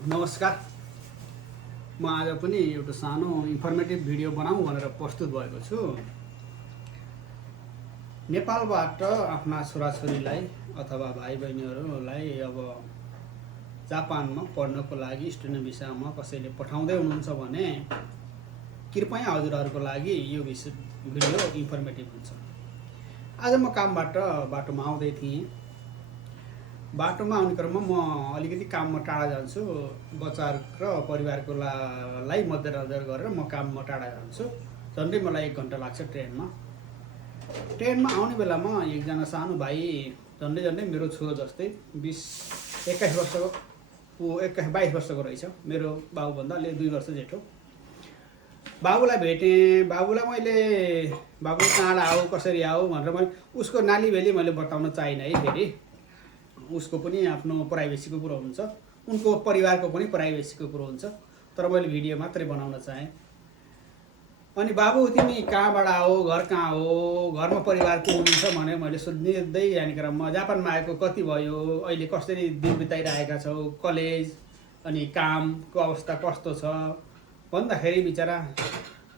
नमस्कार। म आज पनि एउटा सानो इन्फर्मेटिभ भिडियो बनाऊँ भनेर प्रस्तुत भएको छु। नेपालबाट आफ्ना छोराछोरीलाई अथवा भाइ बहिनीहरूलाई अब जापानमा पढ्नको लागि स्टुडेन्ट भिसामा कसैले पठाउँदै हुनुहुन्छ भने कृपया हजुरहरूको लागि यो भिडियो इन्फर्मेटिभ हुन्छ। आज म कामबाट बाटोमा आउँदै थिएँ। बाटोमा आउने क्रममा म अलिकति काममा टाढा जान्छु। बच्चाहरू र परिवारको लाई मध्यनजर गरेर म काममा टाढा जान्छु। झन्डै मलाई 1 घन्टा लाग्छ ट्रेनमा आउने बेलामा एकजना सानो भाइ झन्डै मेरो छोरो जस्तै 21 वर्षको रहेछ। मेरो बाबुभन्दा अलि 2 वर्ष जेठो। बाबुलाई भेटेँ। बाबुलाई मैले बाबु कहाँ आऊ कसरी आऊ भनेर मैले उसको नालीभेली मैले बताउन चाहिनँ है। फेरि उसको पनि आफ्नो प्राइभेसीको कुरो हुन्छ, उनको परिवारको पनि प्राइभेसीको कुरो हुन्छ। तर मैले भिडियो मात्रै बनाउन चाहेँ। अनि बाबु तिमी कहाँबाट आऊ, घर कहाँ हो, घरमा परिवार को हुनुहुन्छ भने मैले सोध्दै जाने क्रममा जापानमा आएको कति भयो, अहिले कसरी दिन बिताइरहेका छौ, कलेज अनि कामको अवस्था कस्तो छ भन्दाखेरि बिचरा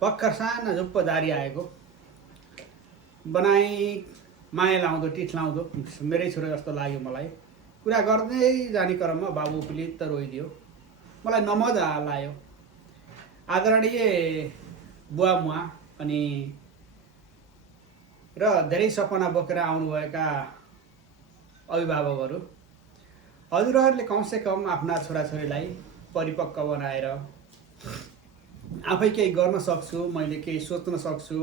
भर्खर सानो झुप्प जारी आएको बनाई माया लाउँदो टिठ लाउँदो मेरै छोरो जस्तो लाग्यो मलाई। कुरा गर्दै जाने क्रममा बाबु पिलित्त रोइदियो। मलाई नमजा लाग्यो। आदरणीय बुवा मुवा अनि र धेरै सपना बोकेर आउनुभएका अभिभावकहरू, हजुरहरूले कमसेकम आफ्ना छोराछोरीलाई परिपक्व बनाएर आफै केही गर्न सक्छु, मैले केही सोच्न सक्छु,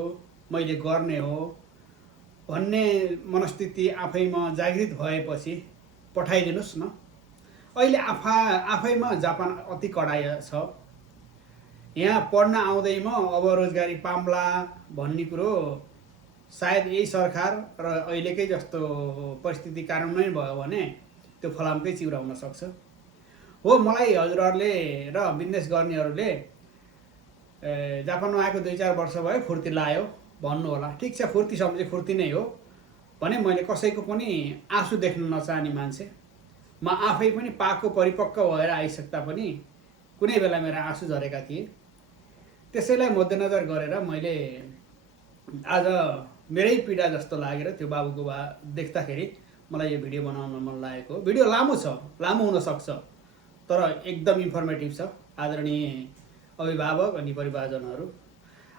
मैले गर्ने हो भन्ने मनस्थिति आफैमा जागृत भएपछि पठाइदिनुस् न। अहिले आफैमा जापान अति कडाइ छ। यहाँ पढ्न आउँदैमा अब रोजगारी पाम्ला भन्ने कुरो सायद यही सरकार र अहिलेकै जस्तो परिस्थिति कार्यान्वयन भयो भने त्यो फलामकै चिउराउन सक्छ। हो, मलाई हजुरहरूले र बिजनेस गर्नेहरूले जापानमा आएको 2-4 वर्ष भयो फुर्ती लायो भन्नु होला। ठिक छ, फुर्ती सम्झे फुर्ती नै हो भने मैले कसैको पनि आँसु देख्न नचाहने मान्छे। म आफै पनि पाको परिपक्व भएर आइसक्दा पनि कुनै बेला मेरा आँसु झरेका थिए। त्यसैलाई मध्यनजर गरेर मैले आज मेरै पीडा जस्तो लागेर त्यो बाबुको देख्दाखेरि मलाई यो भिडियो बनाउन मन लागेको। भिडियो लामो छ, लामो हुन सक्छ, तर एकदम इन्फर्मेटिभ छ। आदरणीय अभिभावक अनि परिवारजनहरू,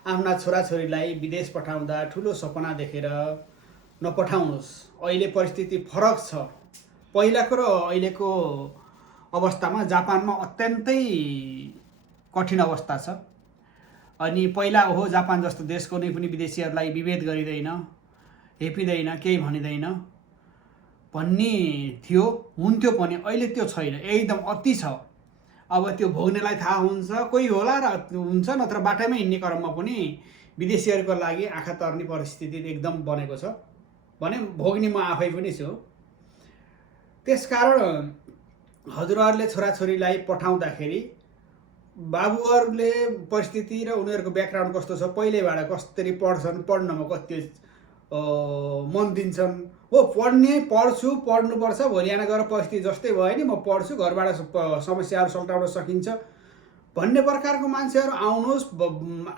आफ्ना छोराछोरीलाई विदेश पठाउँदा ठुलो सपना देखेर नपठाउनुहोस्। अहिले परिस्थिति फरक छ। पहिलाको र अहिलेको अवस्थामा जापानमा अत्यन्तै कठिन अवस्था छ। अनि पहिला ओहो जापान जस्तो देश कुनै पनि विदेशीहरूलाई विभेद गरिँदैन, हेपिँदैन, केही भनिँदैन भन्ने थियो, हुन्थ्यो पनि। अहिले त्यो छैन, एकदम अति छ। अब त्यो भोग्नेलाई थाहा हुन्छ, कोही होला र हुन्छ, नत्र बाटैमा हिँड्ने क्रममा पनि विदेशीहरूको लागि आँखा तर्ने परिस्थिति एकदम बनेको छ भने भोग्ने म आफै पनि छु। त्यसकारण हजुरहरूले छोराछोरीलाई पठाउँदाखेरि बाबुहरूले परिस्थिति र उनीहरूको ब्याकग्राउन्ड कस्तो छ, पहिल्यैबाट कसरी पढ्छन्, पढ्नमा कति मन दिन्छन्। हो, पढ्छु, पढ्नुपर्छ, भोलि आएर गएर परिस्थिति जस्तै भयो नि म पढ्छु, घरबाट समस्याहरू सल्टाउन सकिन्छ भन्ने प्रकारको मान्छेहरू आउनुहोस्।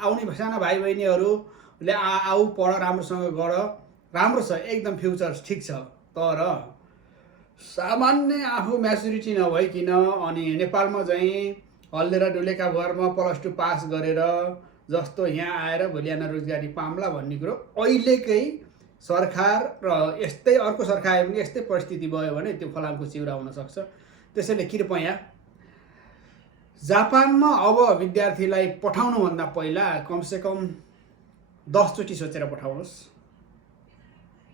आउने साना भाइ बहिनीहरूले आऊ, पढ, राम्रोसँग गर, राम्रो छ, एकदम फ्युचर ठिक छ। तर सामान्य आफू म्याचुरिटी नभइकन अनि नेपालमा चाहिँ हल्लेर डुलेका भरमा +2 पास गरेर जस्तो यहाँ आएर भोलि आएर रोजगारी पाम्ला भन्ने कुरो अहिलेकै सरकार र यस्तै अर्को सरकार पनि यस्तै परिस्थिति भयो भने त्यो फलामको चिउरा हुन सक्छ। त्यसैले कृपया जापानमा अब विद्यार्थीलाई पठाउनुभन्दा पहिला कमसेकम 10 चोटि सोचेर पठाउनुहोस्।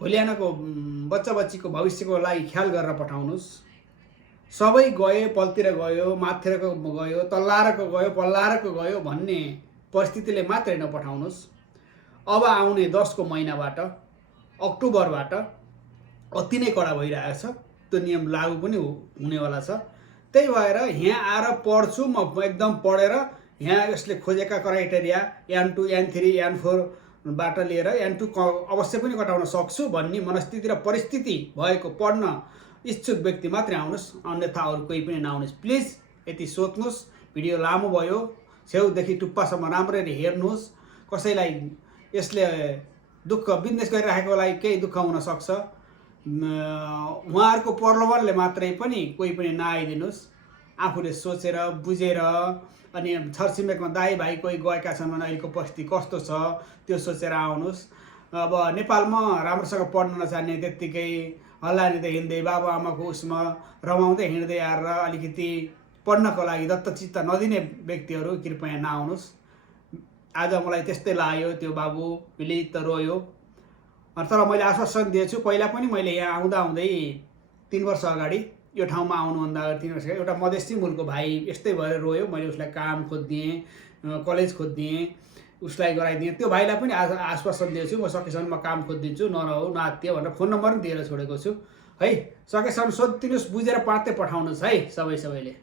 भोलि आएको बच्चा बच्चीको भविष्यको लागि ख्याल गरेर पठाउनुहोस्। सबै गयो, पल्तिर गयो, माथिरको गयो, तल्लारको गयो, पल्लारको गयो भन्ने परिस्थितिले मात्रै नपठाउनुहोस्। अब आउने 10 को महिनाबाट, अक्टोबरबाट अति नै कडा भइरहेको छ। त्यो नियम लागू पनि हुनेवाला छ। त्यही भएर यहाँ आएर पढ्छु म, एकदम पढेर यहाँ यसले खोजेका क्राइटेरिया N2, N3, N4 बाट लिएर N2 अवश्य पनि कटाउन सक्छु भन्ने मनस्थिति र परिस्थिति भएको पढ्न इच्छुक व्यक्ति मात्रै आउनुहोस्, अन्यथा अरू कोही पनि नआउनुहोस् प्लिज। यति सोच्नुहोस्। भिडियो लामो भयो, छेउदेखि टुप्पासम्म राम्ररी हेर्नुहोस्। कसैलाई यसले दुःख बिजनेस गरिराखेकोलाई केही दुःख हुनसक्छ, उहाँहरूको प्रलोभनले मात्रै पनि कोही पनि नआइदिनुहोस्। आफूले सोचेर बुझेर, अनि छरछिमेकमा दाइ भाइ कोही गएका छन् भने अहिलेको परिस्थिति कस्तो छ त्यो सोचेर आउनुहोस्। अब नेपालमा राम्रोसँग पढ्न नजान्ने, त्यत्तिकै हल्लाएर हिँड्दै बाबुआमाको उसमा रमाउँदै हिँड्दै आएर अलिकति पढ्नको लागि दत्तचित्त नदिने व्यक्तिहरू कृपया नआउनुहोस्। आज मलाई त्यस्तै लाग्यो, त्यो बाबु विलित रोयो। तर मैले आश्वासन दिएछु। पहिला पनि मैले यहाँ आउँदै 3 वर्ष अगाडि यो ठाउँमा आउनुभन्दा 3 वर्ष अगाडि एउटा मधेसी मुलको भाइ यस्तै भएर रोयो। मैले उसलाई काम खोजिदिएँ, कलेज खोजिदिएँ, उसलाई गराइदिएँ। त्यो भाइलाई पनि आज आश्वासन दिएछु, म सकेसम्म म काम खोजिदिन्छु, नरहौ नआत्तियो भनेर फोन नम्बर पनि दिएर छोडेको छु है। सकेसम्म सोधिदिनुहोस्, बुझेर पात्तै पठाउनुहोस् है सबैले।